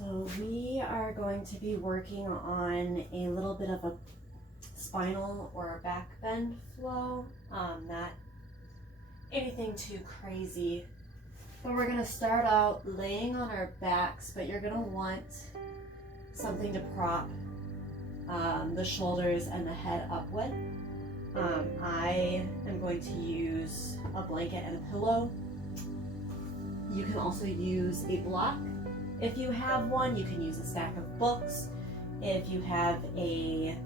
So we are going to be working on a little bit of a spinal or a back bend flow, not anything too crazy. But we're gonna start out laying on our backs, but you're gonna want something to prop the shoulders and the head up with. I am going to use a blanket and a pillow. You can also use a block. If you have one, you can use a stack of books. If you have a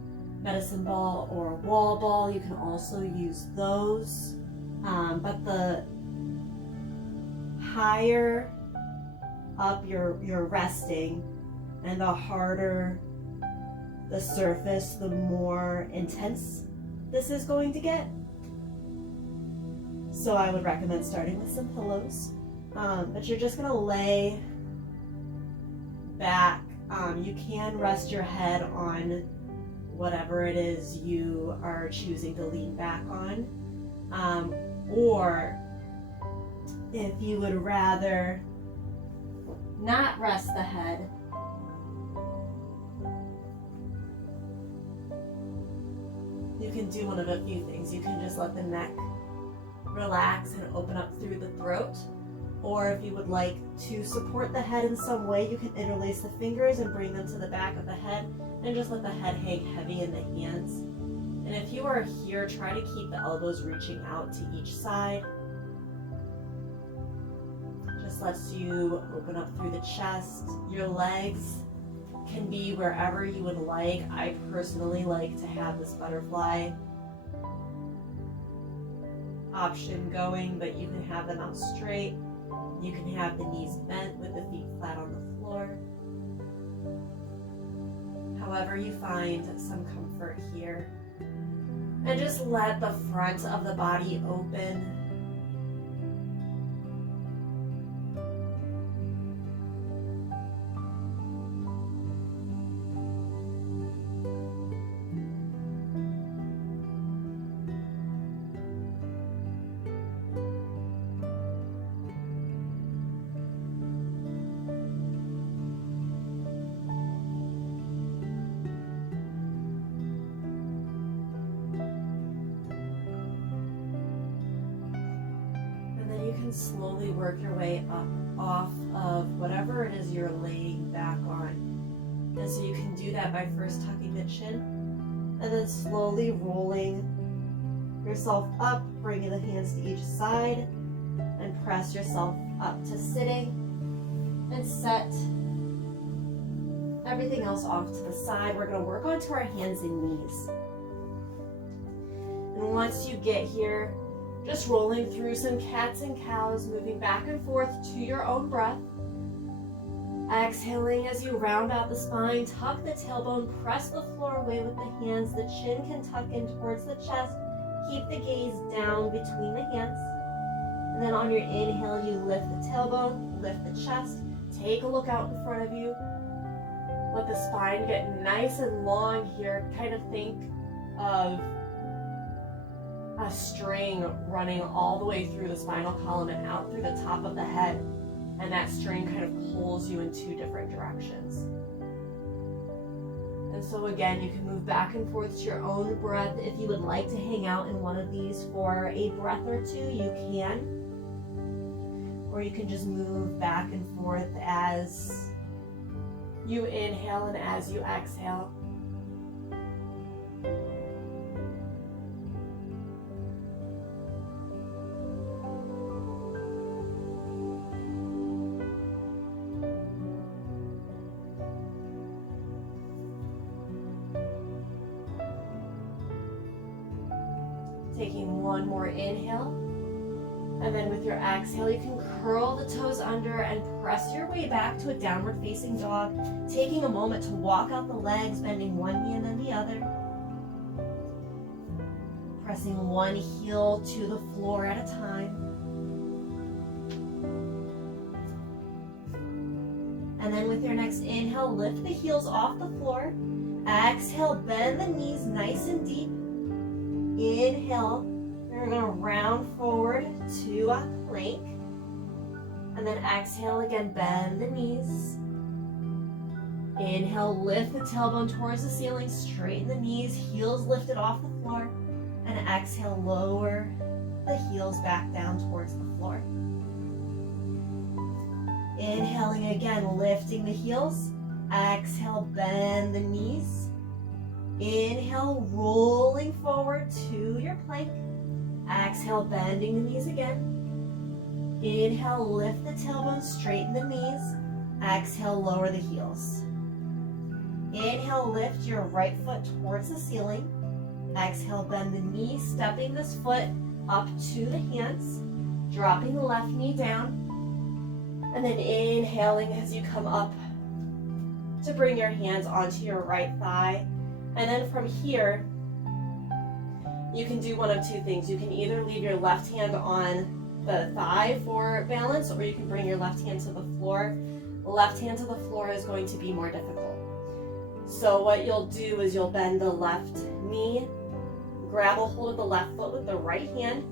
medicine ball or a wall ball, you can also use those. But the higher up you're resting and the harder the surface, the more intense this is going to get. So I would recommend starting with some pillows. But you're just gonna lay back. You can rest your head on whatever it is you are choosing to lean back on. Or if you would rather not rest the head, you can do one of a few things. You can just let the neck relax and open up through the throat. Or if you would like to support the head in some way, you can interlace the fingers and bring them to the back of the head and just let the head hang heavy in the hands. And if you are here, try to keep the elbows reaching out to each side. Just lets you open up through the chest. Your legs can be wherever you would like. I personally like to have this butterfly option going, but you can have them out straight. You can have the knees bent with the feet flat on the floor. However you find some comfort here. And just let the front of the body open. Slowly work your way up off of whatever it is you're laying back on. And so you can do that by first tucking the chin and then slowly rolling yourself up, bringing the hands to each side and press yourself up to sitting and set everything else off to the side. We're going to work onto our hands and knees. And once you get here, just rolling through some cats and cows, moving back and forth to your own breath. Exhaling as you round out the spine, tuck the tailbone, press the floor away with the hands. The chin can tuck in towards the chest. Keep the gaze down between the hands. And then on your inhale, you lift the tailbone, lift the chest. Take a look out in front of you. Let the spine get nice and long here. Kind of think of a string running all the way through the spinal column and out through the top of the head, and that string kind of pulls you in two different directions. And so again, you can move back and forth to your own breath. If you would like to hang out in one of these for a breath or two, you can, or you can just move back and forth as you inhale and as you exhale. Taking one more inhale, and then with your exhale, you can curl the toes under and press your way back to a downward facing dog, taking a moment to walk out the legs, bending one knee and then the other, pressing one heel to the floor at a time. And then with your next inhale, lift the heels off the floor. Exhale, bend the knees nice and deep. Inhale, we're going to round forward to a plank. And then exhale again, bend the knees. Inhale, lift the tailbone towards the ceiling, straighten the knees, heels lifted off the floor, and exhale, lower the heels back down towards the floor. Inhaling again, lifting the heels. Exhale, bend the knees. Inhale, rolling forward to your plank. Exhale, bending the knees again. Inhale, lift the tailbone, straighten the knees. Exhale, lower the heels. Inhale, lift your right foot towards the ceiling. Exhale, bend the knee, stepping this foot up to the hands, dropping the left knee down, and then inhaling as you come up to bring your hands onto your right thigh. And then from here, you can do one of two things. You can either leave your left hand on the thigh for balance, or you can bring your left hand to the floor. Left hand to the floor is going to be more difficult. So what you'll do is you'll bend the left knee, grab a hold of the left foot with the right hand,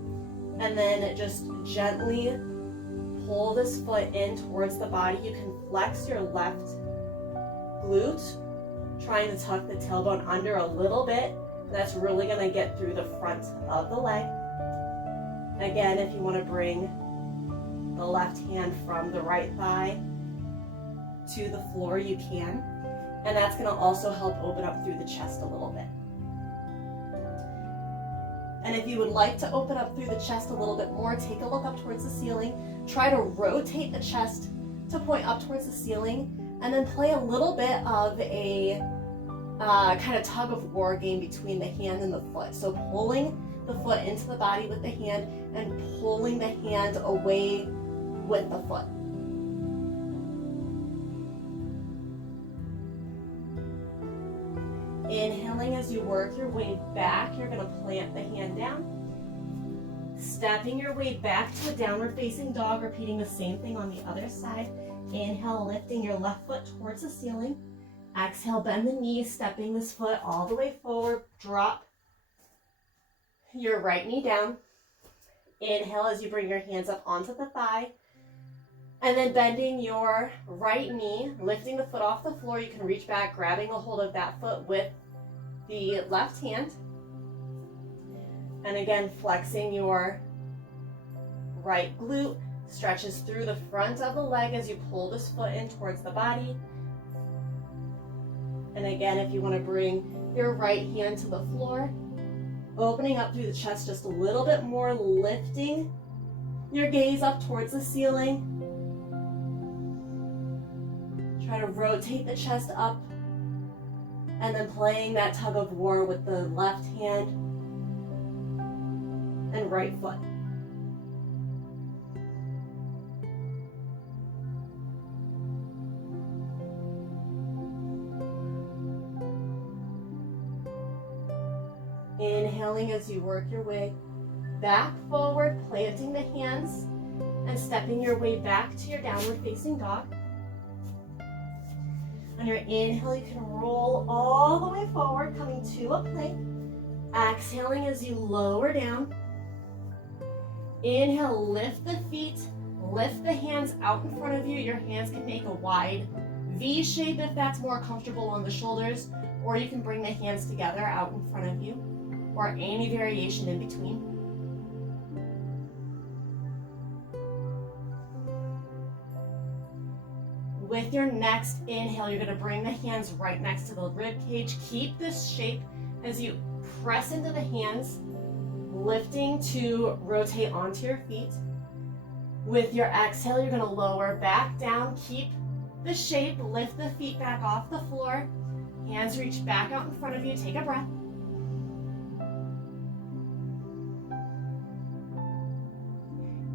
and then just gently pull this foot in towards the body. You can flex your left glute, trying to tuck the tailbone under a little bit. That's really going to get through the front of the leg. Again, if you want to bring the left hand from the right thigh to the floor, you can. And that's going to also help open up through the chest a little bit. And if you would like to open up through the chest a little bit more, take a look up towards the ceiling. Try to rotate the chest to point up towards the ceiling, and then play a little bit of a kind of tug of war game between the hand and the foot. So pulling the foot into the body with the hand and pulling the hand away with the foot. Inhaling as you work your way back, you're going to plant the hand down. Stepping your way back to a downward facing dog, repeating the same thing on the other side. Inhale, lifting your left foot towards the ceiling. Exhale, bend the knees, stepping this foot all the way forward. Drop your right knee down. Inhale as you bring your hands up onto the thigh. And then bending your right knee, lifting the foot off the floor. You can reach back, grabbing a hold of that foot with the left hand. And again, flexing your right glute, stretches through the front of the leg as you pull this foot in towards the body. And again, if you want to bring your right hand to the floor, opening up through the chest just a little bit more, lifting your gaze up towards the ceiling. Try to rotate the chest up, and then playing that tug of war with the left hand and right foot. Inhaling as you work your way back forward, planting the hands and stepping your way back to your downward facing dog. On your inhale, you can roll all the way forward, coming to a plank. Exhaling as you lower down. Inhale, lift the feet, lift the hands out in front of you. Your hands can make a wide V shape if that's more comfortable on the shoulders, or you can bring the hands together out in front of you, or any variation in between. With your next inhale, you're going to bring the hands right next to the rib cage. Keep this shape as you press into the hands, lifting to rotate onto your feet. With your exhale, you're going to lower back down. Keep the shape, lift the feet back off the floor. Hands reach back out in front of you. Take a breath.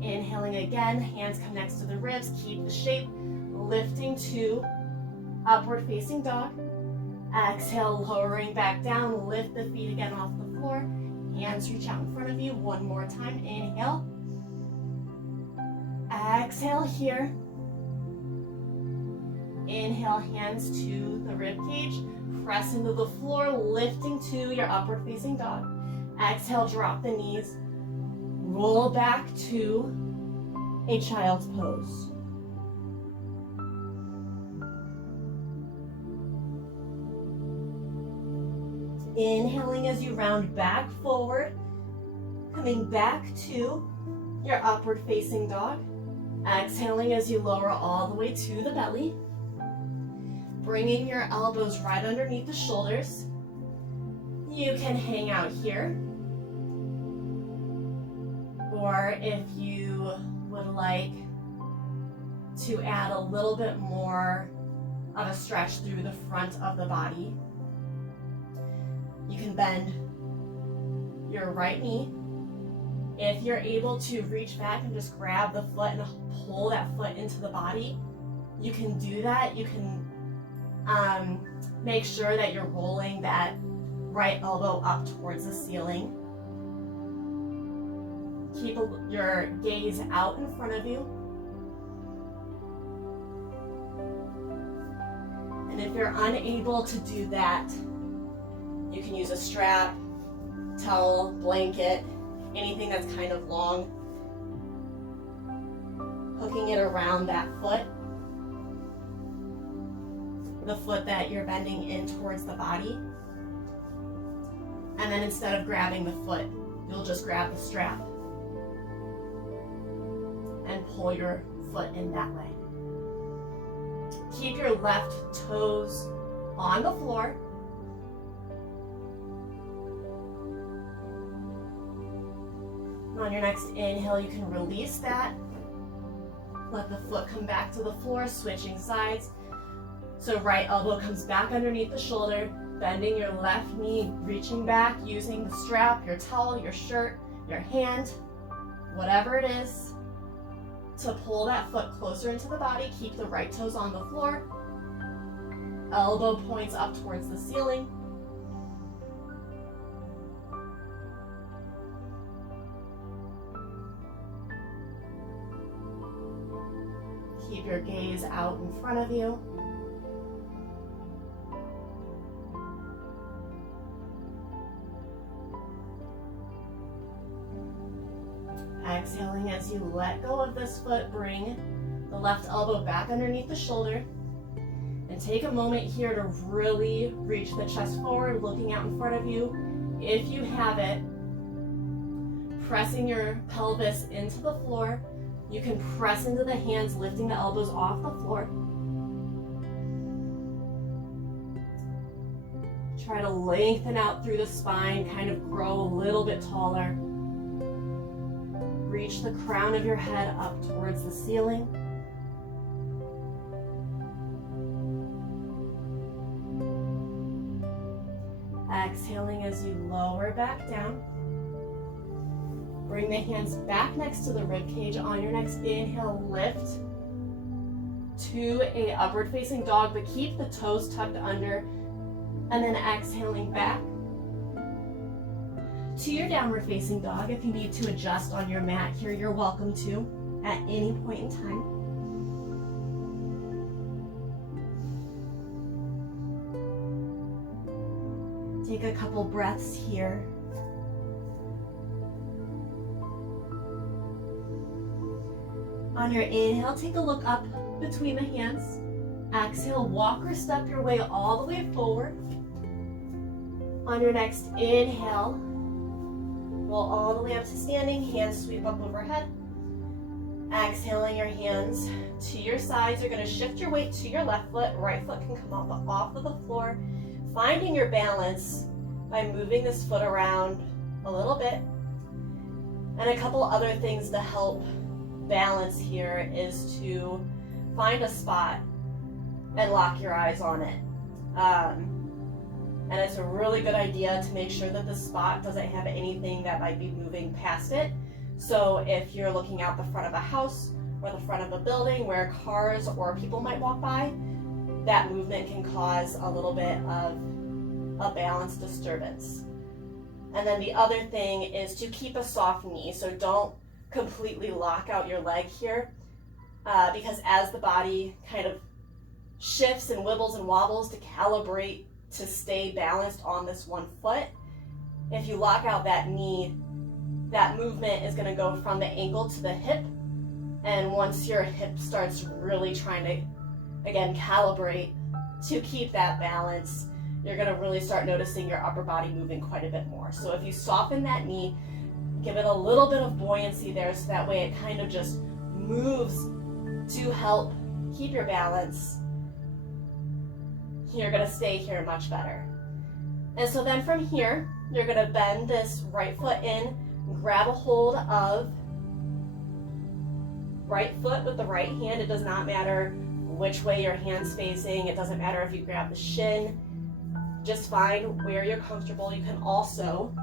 Inhaling again, hands come next to the ribs. Keep the shape, lifting to upward facing dog. Exhale, lowering back down. Lift the feet again off the floor. Hands reach out in front of you. One more time. Inhale. Exhale here. Inhale, hands to the rib cage. Press into the floor, lifting to your upward facing dog. Exhale, drop the knees. Roll back to a child's pose. Inhaling as you round back forward, coming back to your upward facing dog. Exhaling as you lower all the way to the belly. Bringing your elbows right underneath the shoulders. You can hang out here. Or if you would like to add a little bit more of a stretch through the front of the body, you can bend your right knee. If you're able to reach back and just grab the foot and pull that foot into the body, you can do that. You can make sure that you're rolling that right elbow up towards the ceiling. Keep your gaze out in front of you. And if you're unable to do that, you can use a strap, towel, blanket, anything that's kind of long, hooking it around that foot, the foot that you're bending in towards the body. And then instead of grabbing the foot, you'll just grab the strap and pull your foot in that way. Keep your left toes on the floor. On your next inhale, you can release that. Let the foot come back to the floor, switching sides. So right elbow comes back underneath the shoulder, bending your left knee, reaching back, using the strap, your towel, your shirt, your hand, whatever it is, to pull that foot closer into the body. Keep the right toes on the floor. Elbow points up towards the ceiling. Keep your gaze out in front of you. Exhaling as you let go of this foot, bring the left elbow back underneath the shoulder. And take a moment here to really reach the chest forward, looking out in front of you. If you have it, pressing your pelvis into the floor. You can press into the hands, lifting the elbows off the floor. Try to lengthen out through the spine, kind of grow a little bit taller. Reach the crown of your head up towards the ceiling. Exhaling as you lower back down. Bring the hands back next to the rib cage. On your next inhale, lift to a upward facing dog, but keep the toes tucked under. And then exhaling back to your downward facing dog. If you need to adjust on your mat here, you're welcome to at any point in time. Take a couple breaths here. On your inhale, take a look up between the hands. Exhale, walk or step your way all the way forward. On your next inhale, roll all the way up to standing, hands sweep up overhead. Exhaling your hands to your sides. You're going to shift your weight to your left foot. Right foot can come up off of the floor. Finding your balance by moving this foot around a little bit. And a couple other things to help balance here is to find a spot and lock your eyes on it. And it's a really good idea to make sure that the spot doesn't have anything that might be moving past it. So if you're looking out the front of a house or the front of a building where cars or people might walk by, that movement can cause a little bit of a balance disturbance. And then the other thing is to keep a soft knee. So don't completely lock out your leg here, because as the body kind of shifts and wibbles and wobbles to calibrate to stay balanced on this one foot, if you lock out that knee, that movement is going to go from the ankle to the hip. And once your hip starts really trying to, again, calibrate to keep that balance, you're gonna really start noticing your upper body moving quite a bit more. So if you soften that knee, give it a little bit of buoyancy there so that way it kind of just moves to help keep your balance. You're gonna stay here much better. And so then from here, you're gonna bend this right foot in, grab a hold of right foot with the right hand. It does not matter which way your hand's facing. It doesn't matter if you grab the shin. Just find where you're comfortable. You can also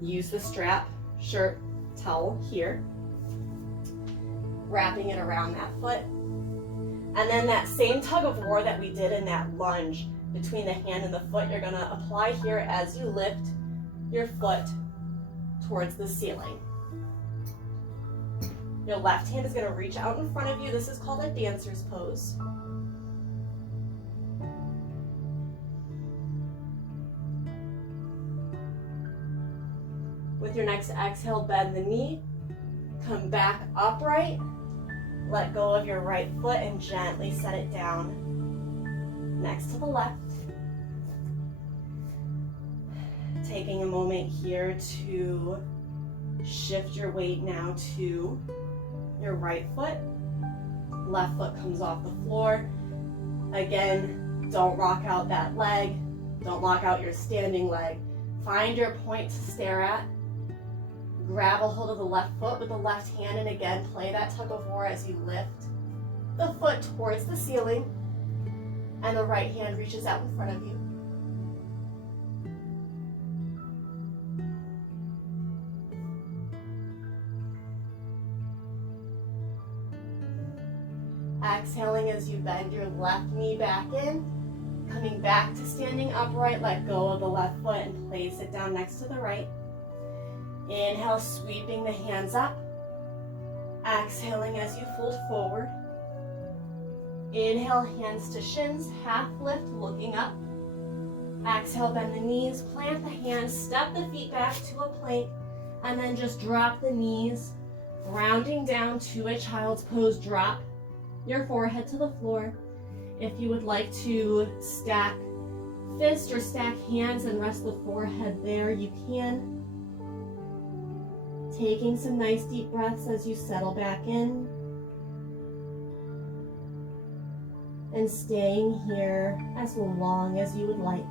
use the strap, shirt, towel here, wrapping it around that foot. And then that same tug of war that we did in that lunge between the hand and the foot, you're gonna apply here as you lift your foot towards the ceiling. Your left hand is gonna reach out in front of you. This is called a dancer's pose. With your next exhale, bend the knee, come back upright, let go of your right foot and gently set it down next to the left. Taking a moment here to shift your weight now to your right foot. Left foot comes off the floor. Again, don't rock out that leg. Don't lock out your standing leg. Find your point to stare at. Grab a hold of the left foot with the left hand and again play that tug of war as you lift the foot towards the ceiling and the right hand reaches out in front of you. Exhaling as you bend your left knee back in, coming back to standing upright, let go of the left foot and place it down next to the right. Inhale, sweeping the hands up. Exhaling as you fold forward. Inhale, hands to shins, half lift, looking up. Exhale, bend the knees, plant the hands, step the feet back to a plank, and then just drop the knees, rounding down to a child's pose. Drop your forehead to the floor. If you would like to stack fists or stack hands and rest the forehead there, you can. Taking some nice deep breaths as you settle back in. And staying here as long as you would like.